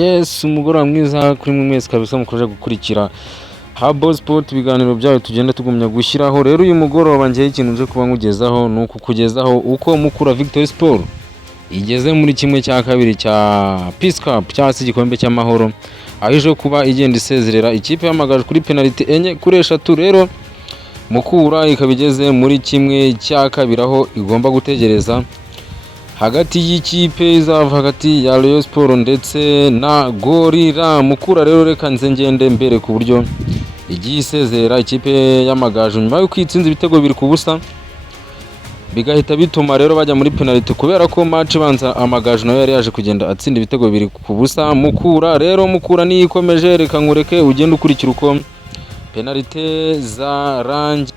Yes, umugoroba mwiza kuri mwe mwese kabisa mukomeje gukurikira Habo Sport, ibiganiro byayo tugenda tugumya gushyiraho. Rero uyu mugoroba ngiye ikintu nje kuba nkugezaho ni ukukugezaho uko Mukura Victory Sport igeze muri kimwe cya kabiri cya Peace Cup cyangwa se gikombe cy'amahoro, aho ije kuba igenda isezerera ikipe y'Amagaju kuri penalty enye kuri eshatu. Rero Mukura ikaba igeze muri kimwe cya kabiri aho igomba gutegereza hagati y'ikipe izava hagati ya Rayon Sport ndetse na Gorira. Mukura rero reka nze ngende mbere ku buryo igiye isezera ikipe y'Amagaju nyuma yo kwitsinza ibitego biri ku busa, bigahita bituma rero bajya muri penalty kubera ko match banza Amagaju nayo yari yaje kugenda atsinda ibitego biri ku busa. Mukura niyo ikomeje, reka nkureke ugende ukurikira uko penalty zarangiye.